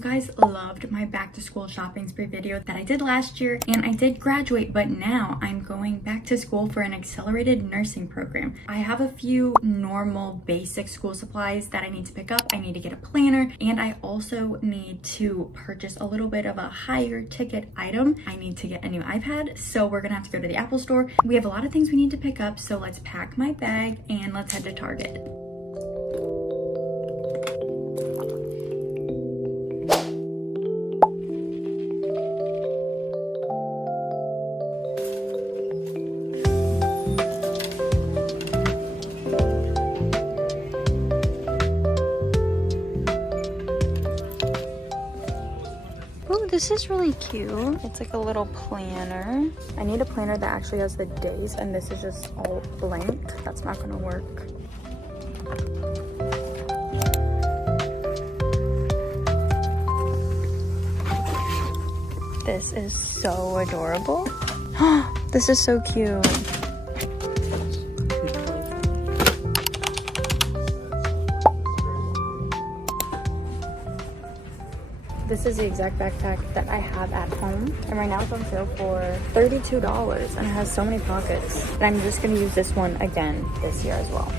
guys loved my back to school shopping spree video that I did last year, and I did graduate, but now I'm going back to school for an accelerated nursing program. I have a few normal basic school supplies that I need to pick up. I need to get a planner, and I also need to purchase a little bit of a higher ticket item. I need to get a new iPad, so we're gonna have to go to the Apple store. We have a lot of things we need to pick up, so let's pack my bag and let's head to Target. Oh, this is really cute. It's like a little planner. I need a planner that actually has the days, and this is just all blank. That's not gonna work. This is so adorable. This is so cute. This is the exact backpack that I have at home, and right now it's on sale for $32, and it has so many pockets. And I'm just gonna use this one again this year as well.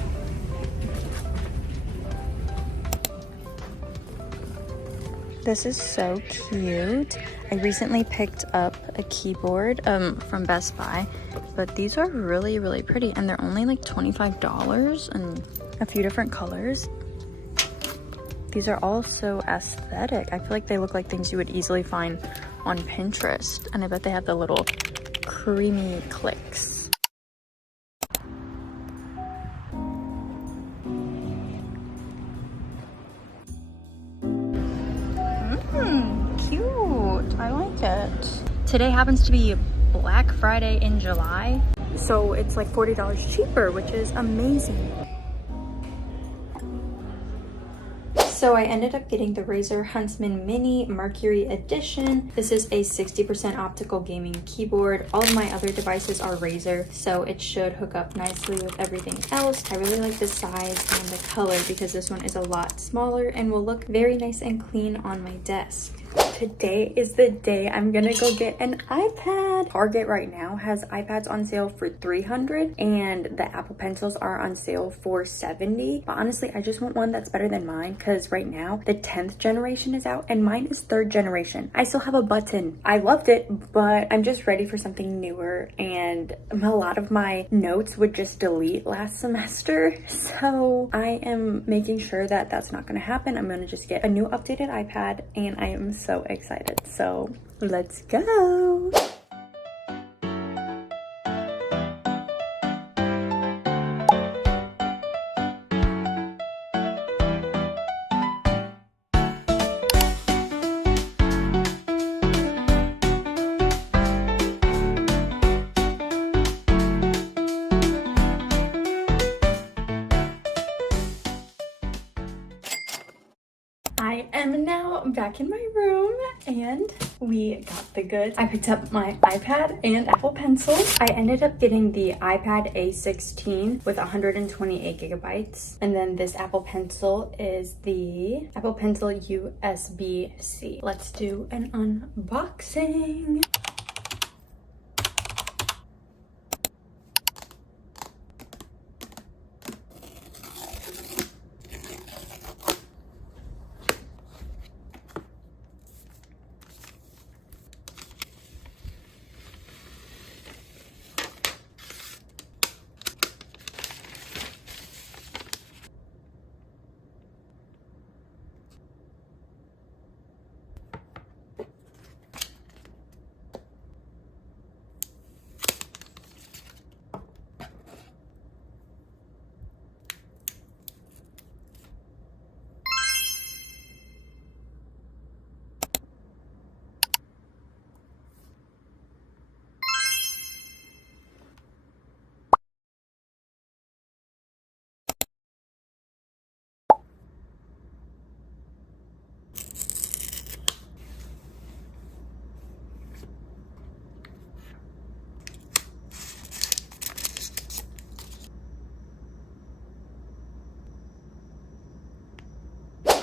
This is so cute. I recently picked up a keyboard from Best Buy, but these are really, really pretty, and they're only like $25 and a few different colors. These are all so aesthetic. I feel like they look like things you would easily find on Pinterest, and I bet they have the little creamy clicks. Cute. I like it. Today happens to be Black Friday in July, so it's like $40 cheaper, which is amazing. So I ended up getting the Razer Huntsman Mini Mercury Edition. This is a 60% optical gaming keyboard. All of my other devices are Razer, so it should hook up nicely with everything else. I really like the size and the color because this one is a lot smaller and will look very nice and clean on my desk. Today is the day I'm gonna go get an iPad. Target right now has iPads on sale for $300 and the Apple Pencils are on sale for $70. But honestly, I just want one that's better than mine because right now the 10th generation is out and mine is 3rd generation. I still have a button. I loved it, but I'm just ready for something newer, and a lot of my notes would just delete last semester. So I am making sure that that's not gonna happen. I'm gonna just get a new updated iPad, and I am so excited. So let's go. I am now back in my room and we got the goods. I picked up my iPad and Apple Pencil. I ended up getting the iPad A16 with 128 gigabytes. And then this Apple Pencil is the Apple Pencil USB-C. Let's do an unboxing.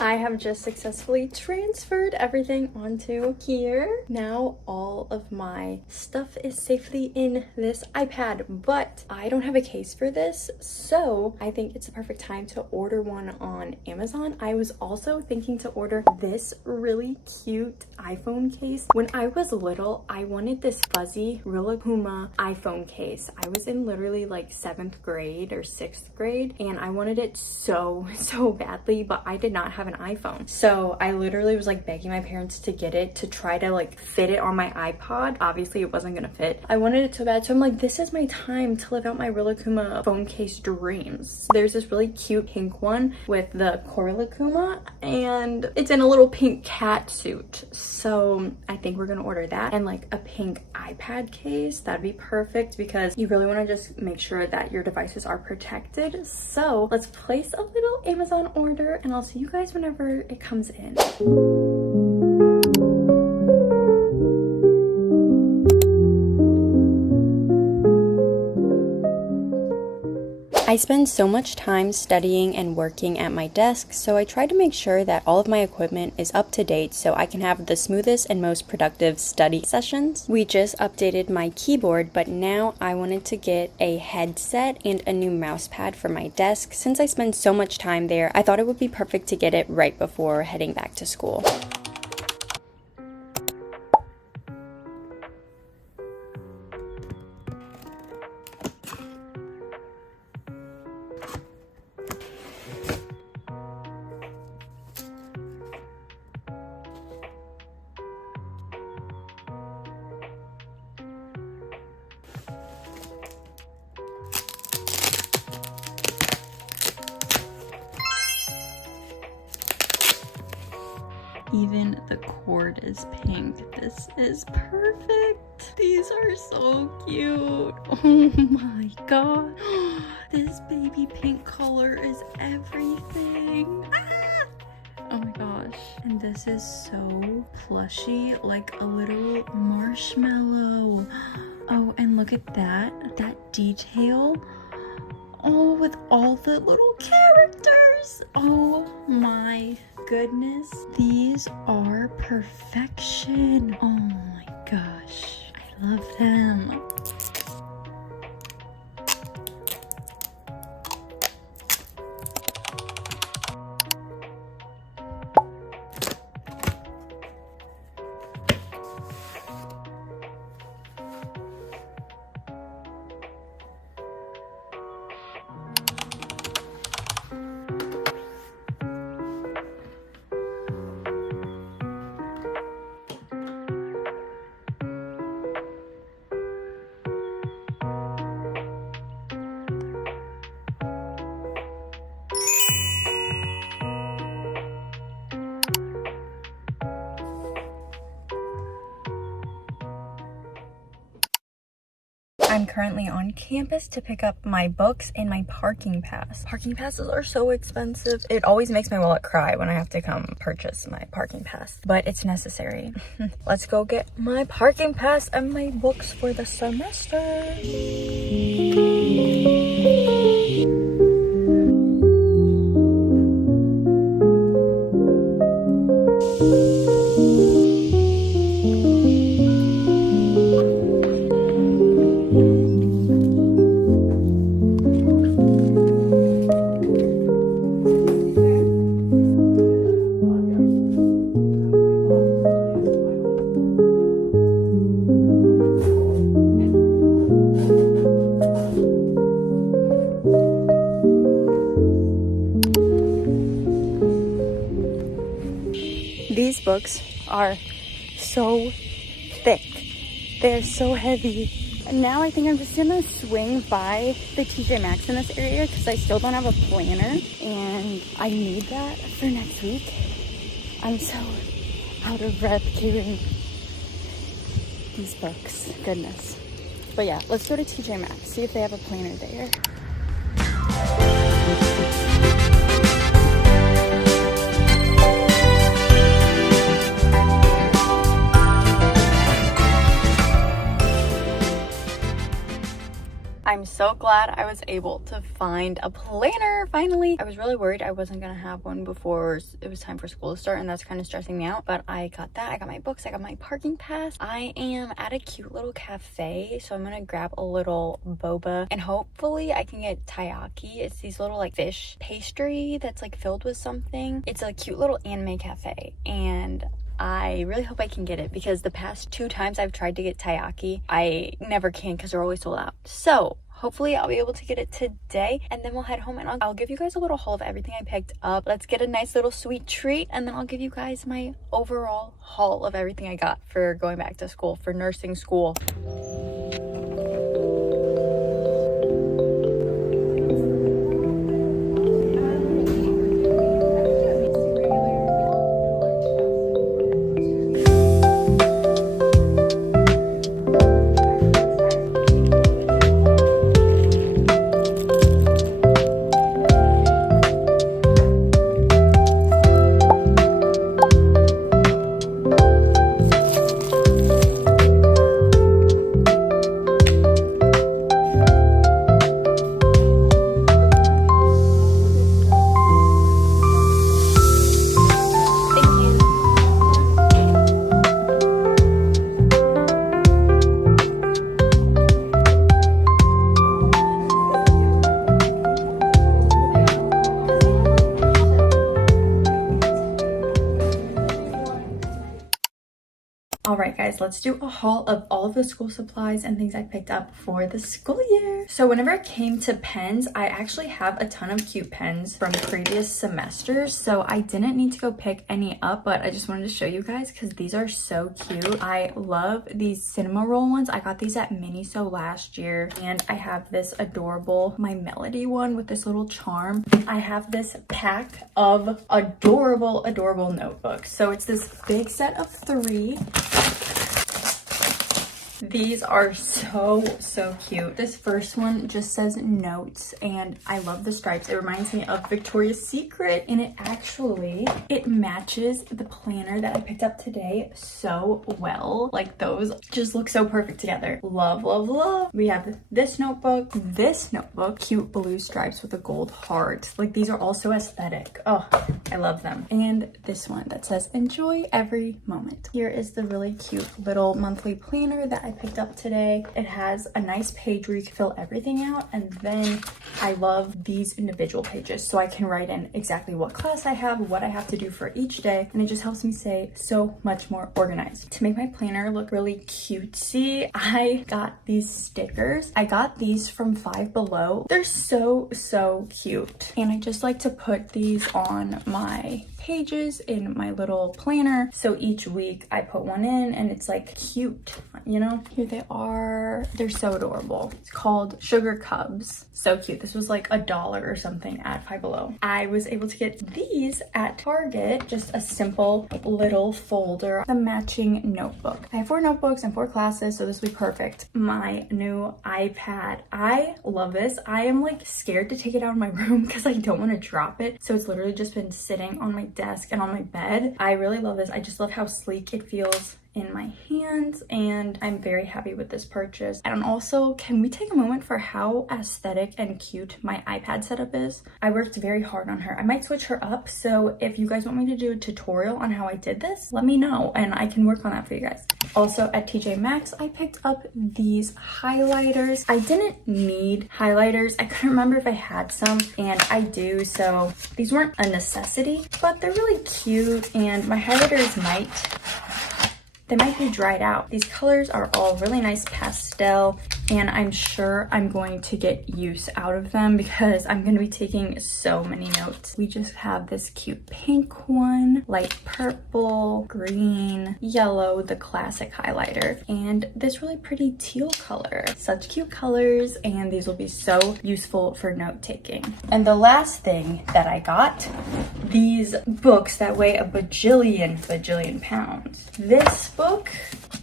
I have just successfully transferred everything onto here. Now all of my stuff is safely in this iPad, but I don't have a case for this, so I think it's a perfect time to order one on Amazon. I was also thinking to order this really cute iPhone case. When I was little, I wanted this fuzzy Rilakkuma iPhone case. I was in literally like 7th grade or 6th grade, and I wanted it so badly, but I did not have an iPhone. So I literally was like begging my parents to get it to try to like fit it on my iPod. Obviously it wasn't gonna fit. I wanted it so bad, so I'm like, this is my time to live out my Rilakkuma phone case dreams. There's this really cute pink one with the Rilakkuma, and it's in a little pink cat suit. So I think we're gonna order that, and like a pink iPad case. That'd be perfect because you really want to just make sure that your devices are protected. So let's place a little Amazon order, and I'll see you guys whenever it comes in. I spend so much time studying and working at my desk, so I try to make sure that all of my equipment is up to date so I can have the smoothest and most productive study sessions. We just updated my keyboard, but now I wanted to get a headset and a new mouse pad for my desk. Since I spend so much time there, I thought it would be perfect to get it right before heading back to school. Even the cord is pink. This is perfect. These are so cute. Oh my god. This baby pink color is everything. Ah! Oh my gosh. And this is so plushy, like a literal marshmallow. Oh, and look at that. That detail. Oh, with all the little characters. Oh my goodness. These are perfection. Oh my gosh. I love them. I'm currently on campus to pick up my books and my parking pass. Parking passes are so expensive. It always makes my wallet cry when I have to come purchase my parking pass, but it's necessary. Let's go get my parking pass and my books for the semester. These books are so thick. They're so heavy. And now I think I'm just gonna swing by the TJ Maxx in this area because I still don't have a planner and I need that for next week. I'm so out of breath carrying these books. Goodness. But yeah, let's go to TJ Maxx, see if they have a planner there. I'm I'm so glad I was able to find a planner finally. I was really worried I wasn't gonna have one before it was time for school to start, and that's kind of stressing me out, but I got that. I got my books, I got my parking pass. I am at a cute little cafe, so I'm gonna grab a little boba, and hopefully I can get taiyaki. It's these little like fish pastry that's like filled with something. It's a cute little anime cafe, and I really hope I can get it because the past 2 times I've tried to get taiyaki, I never can because they're always sold out. So hopefully I'll be able to get it today, and then we'll head home and I'll give you guys a little haul of everything I picked up. Let's get a nice little sweet treat, and then I'll give you guys my overall haul of everything I got for going back to school, for nursing school. Alright guys, let's do a haul of all of the school supplies and things I picked up for the school year. So whenever it came to pens, I actually have a ton of cute pens from previous semesters, so I didn't need to go pick any up, but I just wanted to show you guys because these are so cute. I love these cinema roll ones. I got these at Miniso last year, and I have this adorable My Melody one with this little charm. I have this pack of adorable notebooks. So it's this big set of 3. These are so cute. This first one just says notes, and I love the stripes. It reminds me of Victoria's Secret, and it matches the planner that I picked up today so well. Like, those just look so perfect together. Love. We have this notebook, cute blue stripes with a gold heart. Like, these are all so aesthetic. Oh, I love them. And this one that says enjoy every moment. Here is the really cute little monthly planner that I picked up today. It has a nice page where you can fill everything out, and then I love these individual pages so I can write in exactly what class I have, what I have to do for each day, and it just helps me stay so much more organized. To make my planner look really cutesy, I got these stickers. I got these from Five Below. They're so cute, and I just like to put these on my pages in my little planner, so each week I put one in and it's like cute, you know. Here they are. They're so adorable. It's called Sugar Cubs. So cute. This was like $1 or something at Five Below. I was able to get these at Target, just a simple little folder, the matching notebook. I have 4 notebooks and 4 classes, so this will be perfect. My new iPad. I love this. I am like scared to take it out of my room because I don't want to drop it, so it's literally just been sitting on my desk and on my bed. I really love this. I just love how sleek it feels in my hands, and I'm very happy with this purchase. And also, can we take a moment for how aesthetic and cute my iPad setup is? I worked very hard on her. I might switch her up, so if you guys want me to do a tutorial on how I did this, let me know and I can work on that for you guys. Also at TJ Maxx, I picked up these highlighters. I didn't need highlighters. I couldn't remember if I had some, and I do, so these weren't a necessity, but they're really cute, and my highlighters they might be dried out. These colors are all really nice pastel, and I'm sure I'm going to get use out of them because I'm going to be taking so many notes. We just have this cute pink one, light purple, green, yellow, the classic highlighter, and this really pretty teal color. Such cute colors, and these will be so useful for note taking. And the last thing that I got, these books that weigh a bajillion pounds. This book,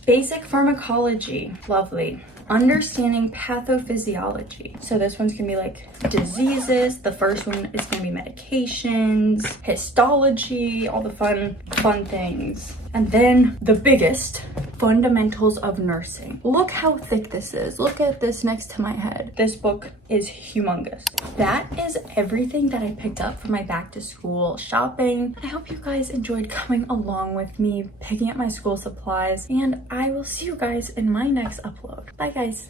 Basic Pharmacology, lovely. Understanding Pathophysiology. So this one's gonna be like diseases. The first one is gonna be medications, histology, all the fun things. And then the biggest, Fundamentals of Nursing. Look how thick this is. Look at this next to my head. This book is humongous. That is everything that I picked up for my back to school shopping. I hope you guys enjoyed coming along with me, picking up my school supplies, and I will see you guys in my next upload. Bye guys.